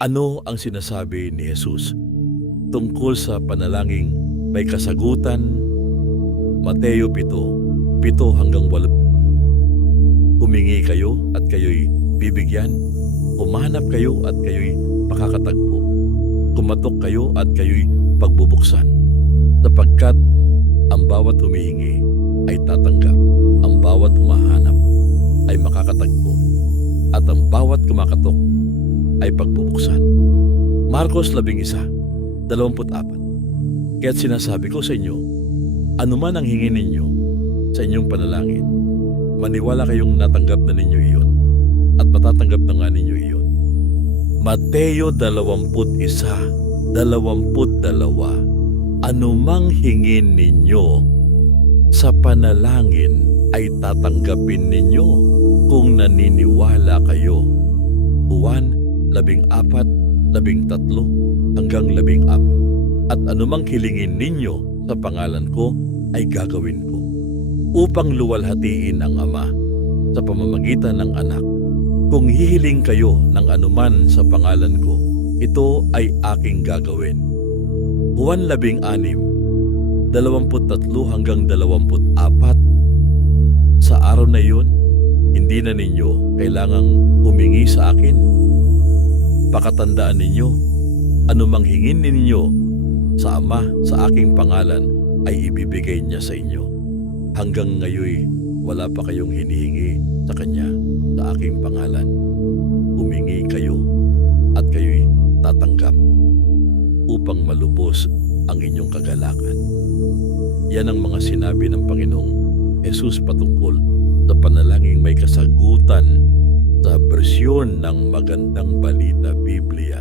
Ano ang sinasabi ni Jesus tungkol sa panalangin may kasagutan? Mateo 7:7-8. Humingi kayo at kayo'y bibigyan. Humanap kayo at kayo'y makakatagpo. Kumatok kayo at kayo'y pagbubuksan. Sapagkat ang bawat humihingi ay tatanggap. Ang bawat humahanap ay makakatagpo. At ang bawat kumakatok ay pagbubuksan. Marcos 11:24. Kaya't sinasabi ko sa inyo, anuman ang hingin ninyo sa inyong panalangin, maniwala kayong natanggap na ninyo iyon at matatanggap na nga ninyo iyon. Mateo 21:22. Anumang hingin ninyo sa panalangin ay tatanggapin ninyo kung naniniwala kayo. Juan 14:13-14. At anumang hilingin ninyo sa pangalan ko ay gagawin ko, upang luwalhatiin ang Ama sa pamamagitan ng Anak. Kung hihiling kayo ng anuman sa pangalan ko, ito ay aking gagawin. Juan 16:23-24. Sa araw na iyon, hindi na ninyo kailangang humingi sa akin. Pakatandaan ninyo, anumang hingin ninyo sa Ama sa aking pangalan ay ibibigay niya sa inyo. Hanggang ngayon, wala pa kayong hinihingi sa Kanya sa aking pangalan. Humingi kayo at kayo'y tatanggap upang malubos ang inyong kagalakan. Yan ang mga sinabi ng Panginoong Jesus patungkol sa panalangin may kasagutan sa bersyon ng Magandang Balita Biblia.